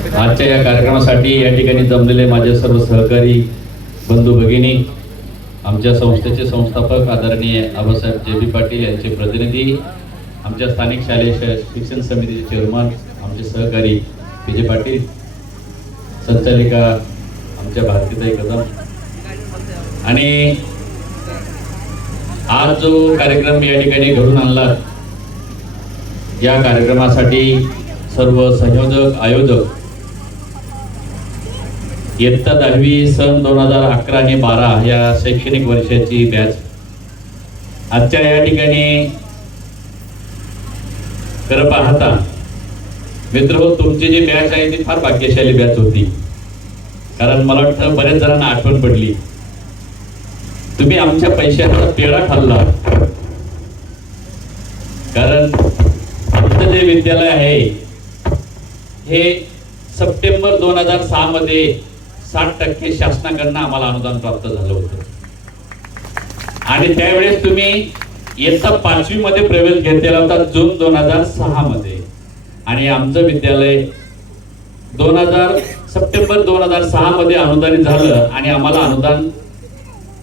आजच्या या कार्यक्रमासाठी या ठिकाणी जमलेले माझे सर्व सहकारी बंधू भगिनी, आमच्या संस्थेचे संस्थापक आदरणीय आबासाहेब जे.बी. पाटील यांचे प्रतिनिधी, आमच्या स्थानिक शालेय शिक्षण समितीचे चेअरमन आमचे सहकारी विजय पाटील, संचालिका आमच्या भारतीताई कदम, आणि आज जो कार्यक्रम या ठिकाणी घडून आणला या कार्यक्रमासाठी सर्व संयोजक आयोजक, इयत्ता 10वी सन 2011 आणि 12 या शैक्षणिक वर्षाची बॅच आजच्या या ठिकाणी खरं पाहता मित्र, तुमची जी बॅच आहे ती फार भाग्यशाली बॅच होती. कारण मला वाटतं बरेच जणांना आठवण पडली, तुम्ही आमच्या पैशाचा पेढा खाल्ला. कारण आमचं जे विद्यालय आहे हे सप्टेंबर 2006 मध्ये 60% शासनाकडनं आम्हाला अनुदान प्राप्त झालं होतं. आणि त्यावेळेस तुम्ही इयत्ता 5वी मध्ये प्रवेश घेतलेला होता जून 2006 मध्ये, आणि आमचं विद्यालय सप्टेंबर 2006 मध्ये अनुदानित झालं आणि आम्हाला अनुदान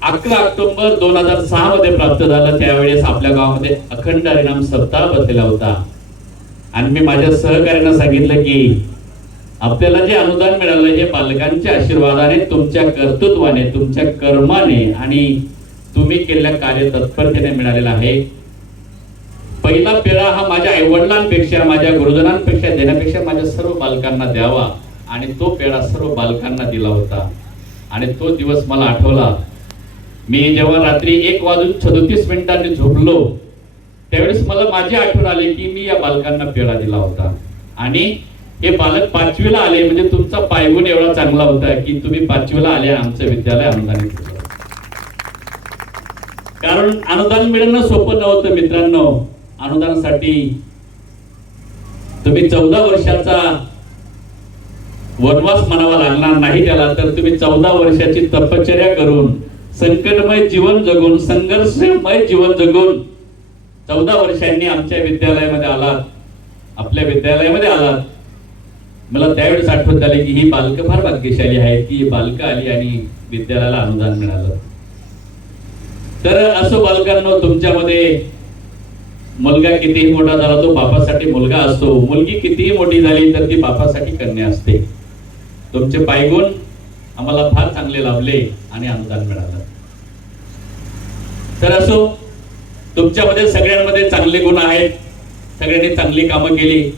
11 ऑक्टोबर 2006 मध्ये प्राप्त झालं. त्यावेळेस आपल्या गावामध्ये अखंड हरिनाम सप्ताह बसलेला होता आणि मी माझ्या सहकार्यांना सांगितलं की आपल्याला जे अनुदान मिळालं हे पालकांच्या आशीर्वादाने, तुमच्या कर्तृत्वाने, तुमच्या कर्माने आणि तुम्ही केलेल्या कार्य तत्परतेने मिळालेला आहे. पहिला पेढा हा माझ्या आईवडिलांपेक्षा, माझ्या गुरुजनांपेक्षा देण्यापेक्षा माझ्या सर्व बालकांना द्यावा, आणि तो पेढा सर्व बालकांना दिला होता. आणि तो दिवस मला आठवला. मी जेव्हा रात्री 1:37 झोपलो त्यावेळेस मला माझी आठवण आली की मी या बालकांना पेढा दिला होता, आणि हे बालक 5वीला आले. म्हणजे तुमचा पायगुण एवढा चांगला होता की तुम्ही 5वीला आले, आमचं विद्यालय अनुदानित होतं. कारण अनुदान मिळणं सोपं नव्हतं मित्रांनो. अनुदानासाठी तुम्ही 14 वर्षाचा वनवास म्हणावा लागणार नाही त्याला, तर तुम्ही 14 वर्षाची तपश्चर्या करून, संकटमय जीवन जगून, संघर्षमय जीवन जगून 14 वर्षांनी आमच्या विद्यालयामध्ये आलात, आपल्या विद्यालयामध्ये आलात. मला त्यावेळेस आठवत आली की ही बालकं फार भाग्यशाली आहेत की ही बालकं आली आणि विद्यालयाला अनुदान मिळालं. तर असो बालकांनो, तुमच्यामध्ये मुलगा कितीही मोठा झाला तो बापासाठी मुलगा असतो, मुलगी कितीही मोठी झाली तर ती बापासाठी कन्या असते. तुमचे पायगुण आम्हाला फार चांगले लाभले आणि अनुदान मिळालं. तर असो, तुमच्यामध्ये सगळ्यांमध्ये चांगले गुण आहेत, सगळ्यांनी चांगली कामं केली,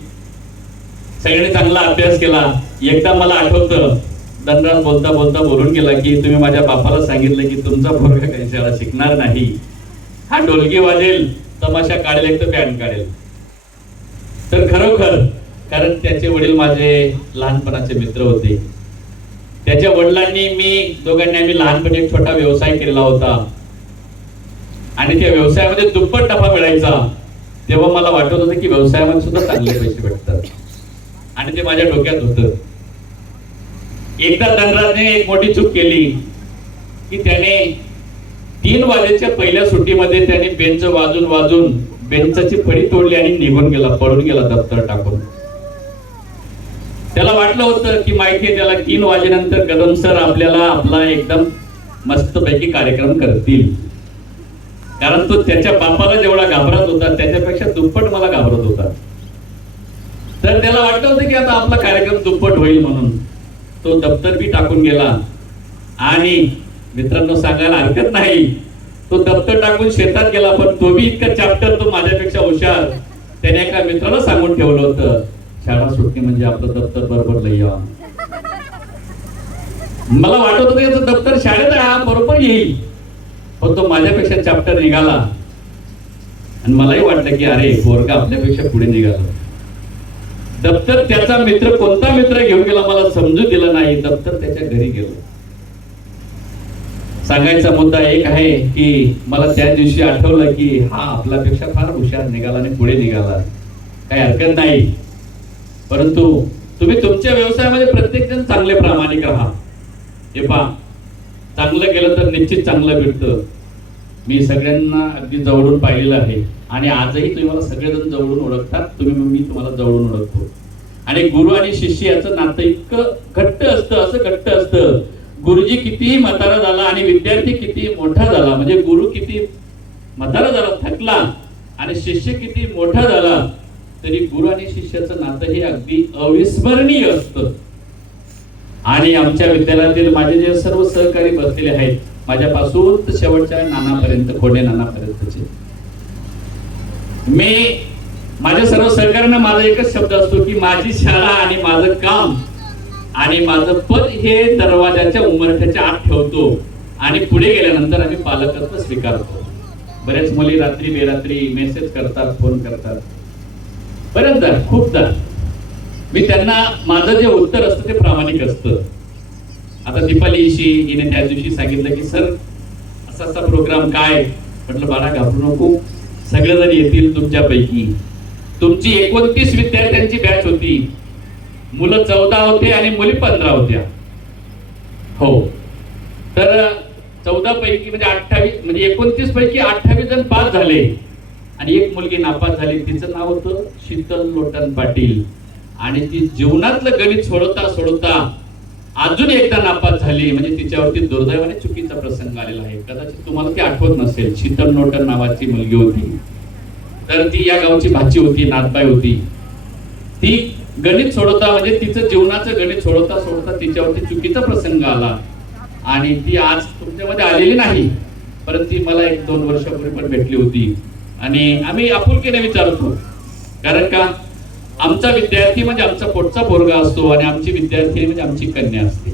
सगळ्यांनी चांगला अभ्यास केला. एकदा मला आठवतं धनराज बोलता बोलता बोलून गेला की तुम्ही माझ्या बापाला सांगितलं की तुमचा पोरगा काही शाळा शिकणार नाही, हा ढोलकी वाजेल, तमाशा काढेल, एक तर बँड काढेल. तर खरोखर, कारण त्याचे वडील माझे लहानपणाचे मित्र होते. त्याच्या वडिलांनी दोघांनी आम्ही लहानपणी एक छोटा व्यवसाय केला होता आणि त्या व्यवसायामध्ये दुप्पट नफा मिळायचा. तेव्हा मला वाटत होतं की व्यवसायामध्ये सुद्धा चांगले पैसे भेटतात, आणि ते माझ्या डोक्यात होतं. एकदा धनराजने एक मोठी चूक केली की त्याने 3 वाजेच्या पहिल्या सुट्टीमध्ये त्याने बेंच वाजून बेंचची फळी तोडली आणि निघून गेला, पळून गेला दप्तर टाकून. त्याला वाटलं होतं की माहिती त्याला 3 वाजेनंतर कदम सर आपल्याला आपला एकदम मस्तपैकी कार्यक्रम करतील. कारण तो त्याच्या बापाला जेवढा घाबरत होता त्याच्यापेक्षा दुप्पट मला घाबरत होता. तर त्याला वाटलं होतं की आता आपला कार्यक्रम दुप्पट होईल म्हणून तो दप्तर बी टाकून गेला. आणि मित्रांनो, सांगायला हरकत नाही, तो दप्तर टाकून शेतात गेला, पण तो बी इतका चॅप्टर, तो माझ्यापेक्षा हुशार. त्याने एका मित्राला सांगून ठेवलं होतं, शाळा सुटली म्हणजे आपलं दप्तर बरोबर लई या. मला वाटत होतं याचं दप्तर शाळेत आहे बरोबर येईल, पण तो माझ्यापेक्षा चॅप्टर निघाला. आणि मलाही वाटलं की अरे पोरगा आपल्यापेक्षा पुढे निघाला. दप्तर त्याचा मित्र, कोणता मित्र घेऊन गेला मला समजू दिलं नाही, दप्तर त्याच्या घरी गेलं. सांगायचा मुद्दा एक आहे की मला त्या दिवशी आठवलं की हा आपल्यापेक्षा फार हुशार निघाला आणि पुढे निघाला, काही हरकत नाही. परंतु तुम्ही तुमच्या व्यवसायामध्ये प्रत्येक जण चांगले प्रामाणिक राहा. हे पहा, चांगलं केलं तर निश्चित चांगलं भेटतं. मी सगळ्यांना अगदी जवळून पाहिलेलं आहे आणि आजही तुम्ही मला सगळेजण जवळून ओळखतात, तुम्ही मी तुम्हाला जवळून ओळखतो. आणि गुरु आणि शिष्य याचं नातं इतकं घट्ट असतं, असं घट्ट असतं. गुरुजी कितीही म्हातारा झाला आणि विद्यार्थी किती मोठा झाला, म्हणजे गुरु किती म्हातारा झाला, थकला, आणि शिष्य किती मोठा झाला, तरी गुरु आणि शिष्याचं नातं हे अगदी अविस्मरणीय असतं. आणि आमच्या विद्यालयातील माझे जे सर्व सहकारी बसलेले आहेत, माझ्यापासून तर शेवटच्या नानापर्यंत, खोडे नानापर्यंतचे, मी माझ्या सर्व सहकाऱ्यांना माझा एकच शब्द असतो की माझी शाळा आणि माझं काम आणि माझं पद हे दरवाजाच्या उमरठ्याच्या आत ठेवतो आणि पुढे गेल्यानंतर आम्ही पालकत्व स्वीकारतो. बऱ्याच मुली रात्री बेरात्री मेसेज करतात, फोन करतात, बऱ्याचदा खूपदा मी त्यांना माझं जे उत्तर असतं ते प्रामाणिक असतं. आता दीपालीशी हिने त्या दिवशी सांगितलं की सर असा असा प्रोग्राम काय, म्हटलं बाळा घाबरू नको, सगळेजण येतील तुमच्यापैकी. तुमची 29 विद्यार्थ्यांची बॅच होती, मुलं 14 होते आणि मुली 15 होत्या. हो, तर 14 पैकी म्हणजे 28, म्हणजे 29 पैकी 28 जण पास झाले आणि एक मुलगी नापास झाली. तिचं नाव होतं शीतल लोटन पाटील, आणि ती जीवनातलं गणित सोडवता सोडवता अजून एकदा नापास झाली. म्हणजे तिच्यावरती दुर्दैवाने चुकीचा प्रसंग आलेला आहे. कदाचित तुम्हाला ती आठवत नसेल. शीतल लोटन नावाची मुलगी होती, तर ती या गावची भाची होती, नातबाई होती. ती गणित सोडवता म्हणजे तिचं जीवनाचं गणित सोडवता सोडवता तिच्यावरती चुकीचा प्रसंग आला आणि ती आज तुमच्यामध्ये आलेली नाही, परंतु ती मला 1-2 वर्षापूर्वी पण भेटली होती. आणि आम्ही आपुलकीने विचारतो, कारण का आमचा विद्यार्थी म्हणजे आमचा पोटचा पोरगा असतो आणि आमची विद्यार्थी म्हणजे आमची कन्या असते.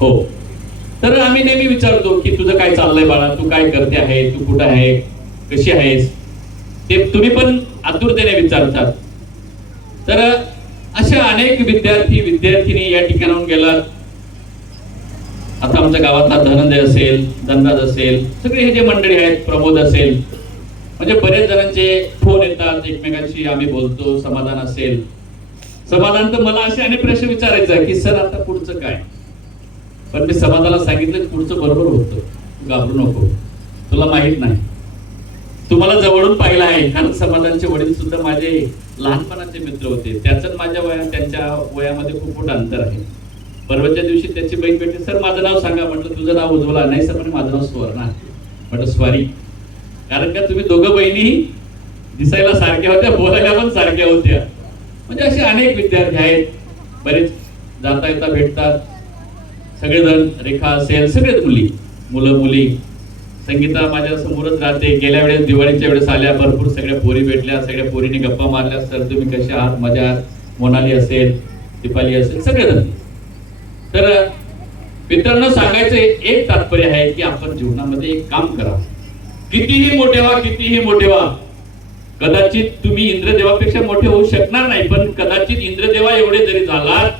हो, तर आम्ही नेहमी विचारतो की तुझं काय चाललंय बाळा, तू काय करते आहे, तू कुठं आहे, कशी आहेस, ते तुम्ही पण आतुरतेने विचारतात. तर अशा अनेक विद्यार्थी विद्यार्थिनी या ठिकाणाहून गेलात. आता आमच्या गावातला धनंजय असेल, धनराज असेल, सगळे हे जे मंडळी आहेत, प्रमोद असेल, म्हणजे बरेच जणांचे फोन येतात, एकमेकांशी आम्ही बोलतो. समाधान असेल, समाधान तर मला असे अनेक प्रश्न विचारायचा की सर आता पुढचं काय, पण मी समाधानाला सांगितलं पुढचं बरोबर होतं, घाबरू नको, तुला माहित नाही, तुम्हाला जवळून पाहिलं आहे. कारण समाधानचे वडील सुद्धा माझे लहानपणाचे मित्र होते. त्याचं माझ्या त्यांच्या वयामध्ये खूप मोठं अंतर आहे. परवाच्या दिवशी त्याची बहीण भेटली, सर माझं नाव सांगा. म्हटलं तुझं नाव उज्ज्वला. नाही सर म्हणे माझं नाव स्वर्णा. म्हटलं स्वारी, कारण का तुम्ही दोघं बहिणी दिसायला सारख्या होत्या, बोलायला पण सारख्या होत्या. म्हणजे असे अनेक विद्यार्थी आहेत, बरेच जाता येता भेटतात सगळेजण. रेखा असेल, सगळेच मुलं मुली. संगीता माझ्या समोरच राहते. गेल्या वेळेस दिवाळीच्या वेळेस आल्या, भरपूर सगळ्या पोरी भेटल्या, सगळ्या पोरीने गप्पा मारल्या, सर तुम्ही कसे आहात, मजा आहात. मोनाली असेल, दीपाली असेल, सगळेजण. तर मित्रांनो, सांगायचं एक तात्पर्य आहे की आपण जीवनामध्ये एक काम करा, कितीही मोठे व्हा, कितीही मोठे व्हा. कदाचित तुम्ही इंद्रदेवापेक्षा मोठे होऊ शकणार नाही, पण कदाचित इंद्रदेवा एवढे जरी झालात